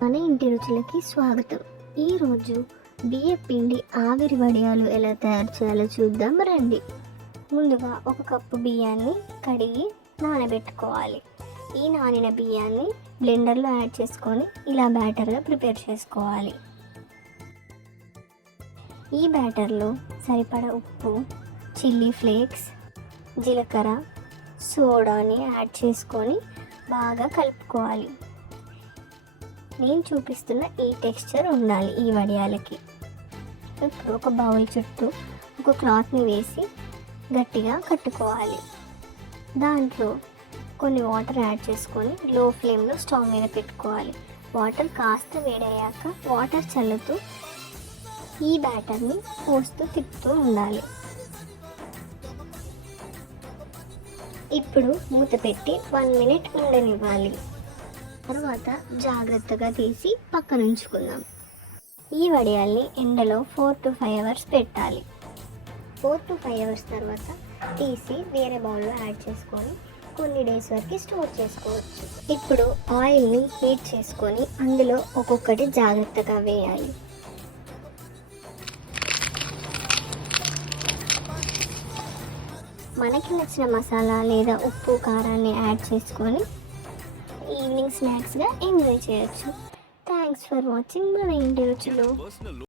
మన ఇంటి రుచులకి స్వాగతం. ఈరోజు బియ్యం పిండి ఆవిరి వడియాలు ఎలా తయారు చేయాలో చూద్దాం రండి. ముందుగా ఒక కప్పు బియ్యాన్ని కడిగి నానబెట్టుకోవాలి. ఈ నానిన బియ్యాన్ని బ్లెండర్లో యాడ్ చేసుకొని ఇలా బ్యాటర్గా ప్రిపేర్ చేసుకోవాలి. ఈ బ్యాటర్లో సరిపడా ఉప్పు, చిల్లీ ఫ్లేక్స్, జీలకర్ర, సోడాని యాడ్ చేసుకొని బాగా కలుపుకోవాలి. నేను చూపిస్తున్న ఈ టెక్స్చర్ ఉండాలి ఈ వడియాలకి. ఇప్పుడు ఒక బౌల్ చుట్టూ ఒక క్లాత్ని వేసి గట్టిగా కట్టుకోవాలి. దాంట్లో కొన్ని వాటర్ యాడ్ చేసుకొని లో ఫ్లేమ్లో స్టవ్ మీద పెట్టుకోవాలి. వాటర్ కాస్త వేడయ్యాక వాటర్ చల్లుతూ ఈ బ్యాటర్ని పోస్తూ తిప్పుతూ ఉండాలి. ఇప్పుడు మూత పెట్టి 1 మినిట్ ఉండనివ్వాలి. తర్వాత జాగ్రత్తగా తీసి పక్కన ఉంచుకుందాం. ఈ వడియాల్ని ఎండలో 4 to 5 అవర్స్ పెట్టాలి. 4 to 5 అవర్స్ తర్వాత తీసి వేరే బౌల్లో యాడ్ చేసుకొని కొన్ని డేస్ వరకు స్టోర్ చేసుకోవచ్చు. ఇప్పుడు ఆయిల్ని హీట్ చేసుకొని అందులో ఒక్కొక్కటి జాగ్రత్తగా వేయాలి. మనకి నచ్చిన మసాలా లేదా ఉప్పు కారాన్ని యాడ్ చేసుకొని ఈవినింగ్ స్నాక్స్గా ఎంజాయ్ చేయొచ్చు. థ్యాంక్స్ ఫర్ వాచింగ్ మన ఇంటి రుచులు.